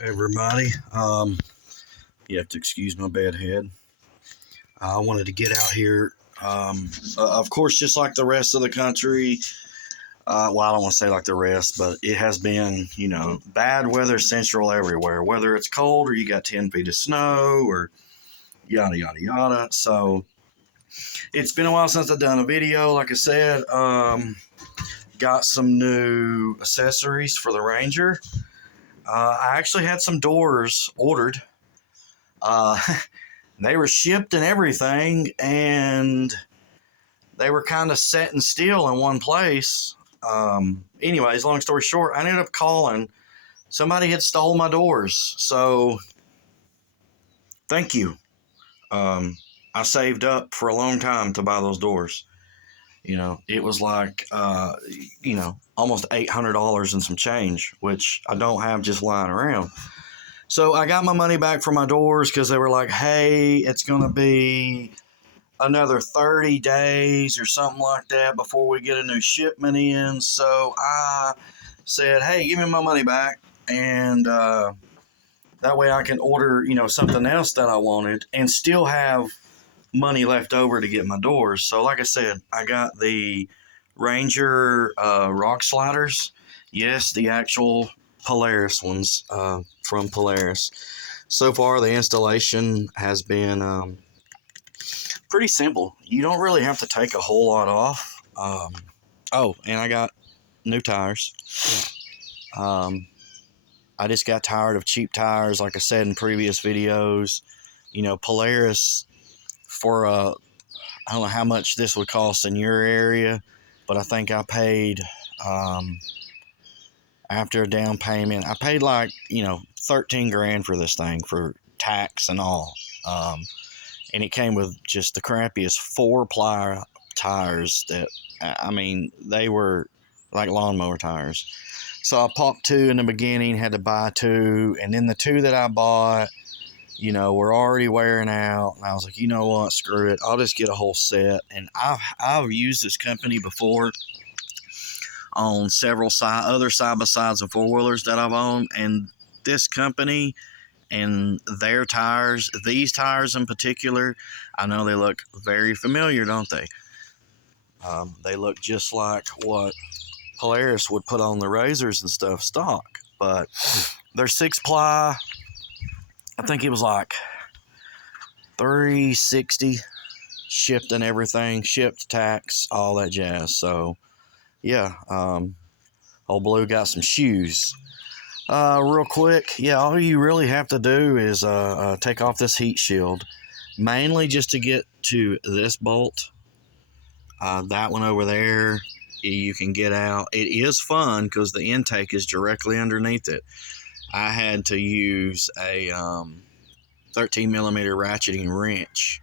Everybody. You have to excuse my bad head. I wanted to get out here. Of course, just like the rest of the country. Well, I don't want to say like the rest, but it has been, bad weather central everywhere. Whether it's cold or you got 10 feet of snow or yada, yada, yada. So it's been a while since I've done a video. Like I said, got some new accessories for the Ranger. I actually had some doors ordered. Uh, they were shipped and everything, and they were kind of set in steel in one place. Anyways, long story short, I ended up calling. Somebody had stole my doors, so thank you. I saved up for a long time to buy those doors. It was like, almost $800 and some change, which I don't have just lying around. So I got my money back for my doors because they were like, hey, it's going to be another 30 days or something like that before we get a new shipment in. So I said, hey, give me my money back. And that way I can order, something else that I wanted and still have money left over to get my doors. So like I said, I got the Ranger rock sliders. Yes, the actual Polaris ones from Polaris. So far, the installation has been pretty simple. You don't really have to take a whole lot off. Oh, and I got new tires. I just got tired of cheap tires, like I said in previous videos. Polaris for I don't know how much this would cost in your area, but I think I paid after a down payment. I paid like 13 grand for this thing for tax and all, and it came with just the crappiest 4-ply tires that they were like lawnmower tires. So I popped 2 in the beginning, had to buy 2, and then the 2 that I bought, were already wearing out. And I was like, you know what, screw it. I'll just get a whole set. And I've used this company before on several other side-by-sides and four-wheelers that I've owned. And this company and their tires, these tires in particular, I know they look very familiar, don't they? They look just like what Polaris would put on the razors and stuff stock. But they're 6-ply. I think it was like $360 shipped and everything, shipped, tax, all that jazz. So yeah, old Blue got some shoes. Real quick, all you really have to do is take off this heat shield, mainly just to get to this bolt. That one over there, you can get out. It is fun because the intake is directly underneath it. I had to use a 13 millimeter ratcheting wrench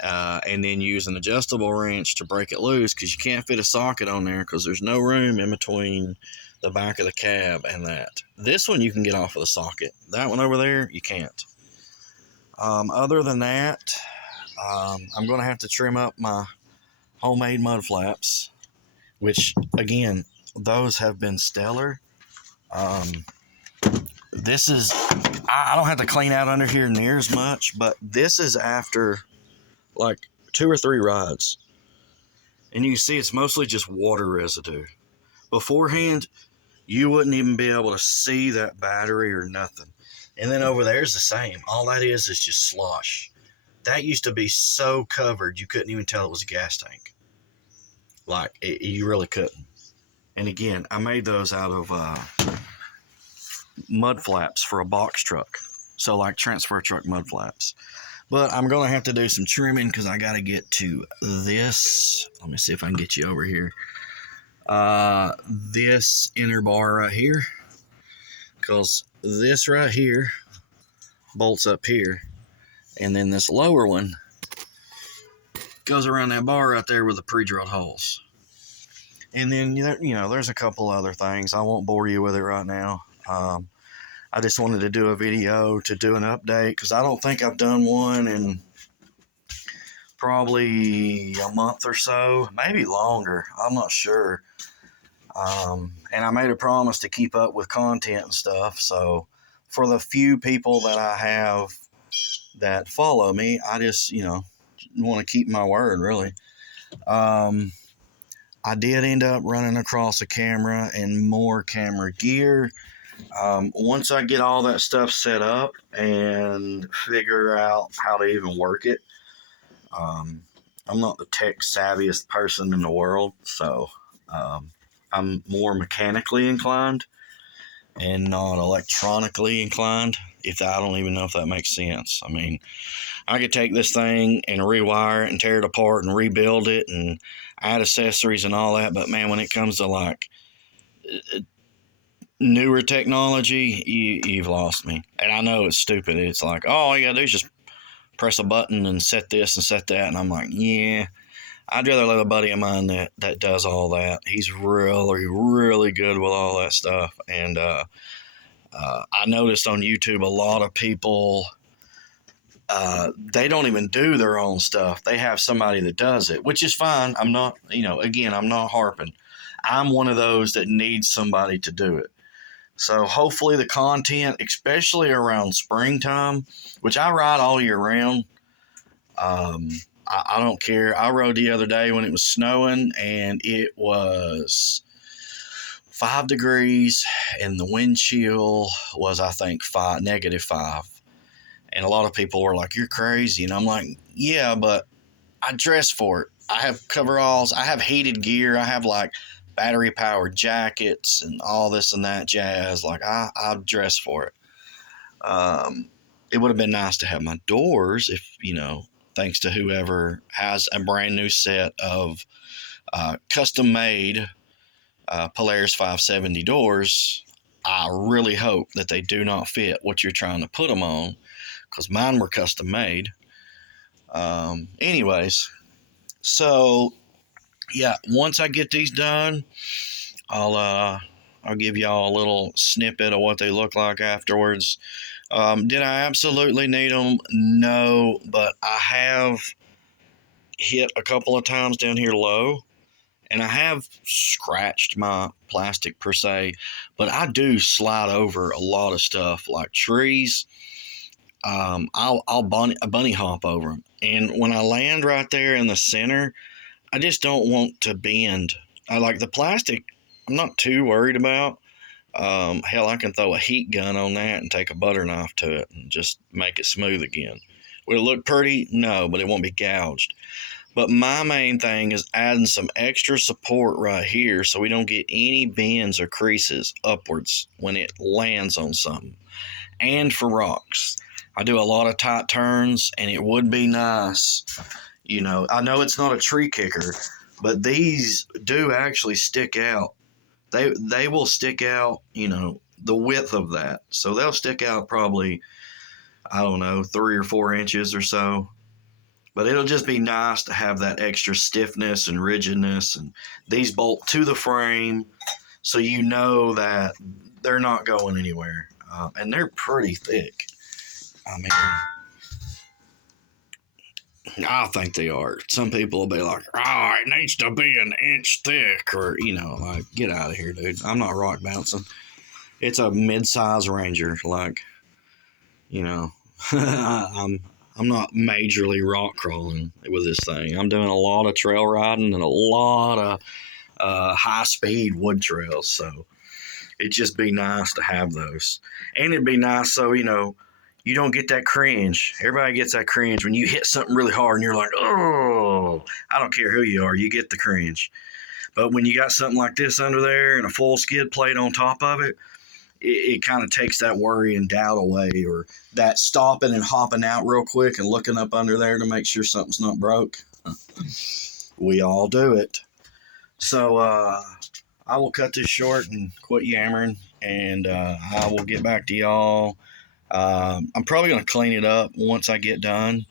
and then use an adjustable wrench to break it loose because you can't fit a socket on there because there's no room in between the back of the cab and that. This one you can get off of the socket. That one over there, you can't. Other than that, I'm going to have to trim up my homemade mud flaps, which, again, those have been stellar. This is, I don't have to clean out under here near as much, but this is after like 2 or 3 rides. And you can see it's mostly just water residue. Beforehand, you wouldn't even be able to see that battery or nothing. And then over there's the same. All that is just slosh. That used to be so covered you couldn't even tell it was a gas tank. You really couldn't. And again, I made those out of mud flaps for a box truck. So like transfer truck mud flaps. But I'm going to have to do some trimming because I got to get to this. Let me see if I can get you over here. This inner bar right here. Because this right here bolts up here. And then this lower one goes around that bar right there with the pre-drilled holes. And then, there's a couple other things. I won't bore you with it right now. I just wanted to do a video to do an update because I don't think I've done one in probably a month or so, maybe longer. I'm not sure. And I made a promise to keep up with content and stuff. So for the few people that I have that follow me, I just, want to keep my word, really. Um, I did end up running across a camera and more camera gear. Once I get all that stuff set up and figure out how to even work it, um, I'm not the tech savviest person in the world, so I'm more mechanically inclined and not electronically inclined. If I don't even know if that makes sense. I mean, I could take this thing and rewire it and tear it apart and rebuild it and add accessories and all that, but man, when it comes to like newer technology, you've lost me. And I know it's stupid. It's like, oh, all you gotta do is just press a button and set this and set that. And I'm like, yeah, I'd rather let a buddy of mine that does all that. He's really, really good with all that stuff. And I noticed on YouTube a lot of people, they don't even do their own stuff. They have somebody that does it, which is fine. I'm not, again, I'm not harping. I'm one of those that needs somebody to do it. So hopefully the content, especially around springtime, which I ride all year round, I don't care. I rode the other day when it was snowing and it was 5 degrees and the wind chill was, I think, -5. And a lot of people were like, you're crazy. And I'm like, yeah, but I dress for it. I have coveralls. I have heated gear. I have like battery powered jackets and all this and that jazz. Like I dress for it. It would have been nice to have my doors if, thanks to whoever has a brand new set of custom made Polaris 570 doors. I really hope that they do not fit what you're trying to put them on, because mine were custom made. Anyways, so yeah, once I get these done, I'll give y'all a little snippet of what they look like afterwards. Did I absolutely need them? No, but I have hit a couple of times down here low, and I have scratched my plastic per se, but I do slide over a lot of stuff like trees. I'll bunny hop over them, and when I land right there in the center, I just don't want to bend. I like the plastic. I'm not too worried about. Hell, I can throw a heat gun on that and take a butter knife to it and just make it smooth again. Will it look pretty? No, but it won't be gouged. But my main thing is adding some extra support right here so we don't get any bends or creases upwards when it lands on something. And for rocks, I do a lot of tight turns, and it would be nice. I know it's not a tree kicker, but these do actually stick out. They will stick out, the width of that. So they'll stick out probably, I don't know, 3 or 4 inches or so. But it'll just be nice to have that extra stiffness and rigidness. And these bolt to the frame, so you know that they're not going anywhere. And they're pretty thick. I mean, I think they are. Some people will be like, oh, it needs to be an inch thick, or, like, get out of here, dude. I'm not rock bouncing. It's a mid-size Ranger. Like, I'm not majorly rock crawling with this thing. I'm doing a lot of trail riding and a lot of high-speed wood trails, so it'd just be nice to have those. And it'd be nice so, you don't get that cringe. Everybody gets that cringe when you hit something really hard and you're like, oh, I don't care who you are, you get the cringe. But when you got something like this under there and a full skid plate on top of it, it kind of takes that worry and doubt away, or that stopping and hopping out real quick and looking up under there to make sure something's not broke. We all do it. So I will cut this short and quit yammering, and I will get back to y'all. I'm probably going to clean it up once I get done,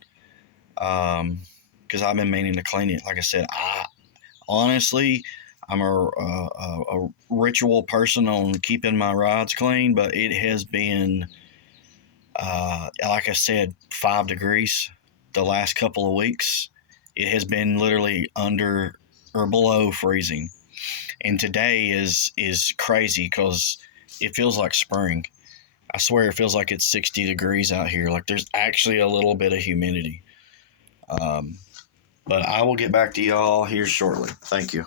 because I've been meaning to clean it. Like I said, honestly, I'm a ritual person on keeping my rides clean, but it has been, like I said, 5 degrees the last couple of weeks. It has been literally under or below freezing. And today is crazy because it feels like spring. I swear it feels like it's 60 degrees out here. Like there's actually a little bit of humidity. But I will get back to y'all here shortly. Thank you.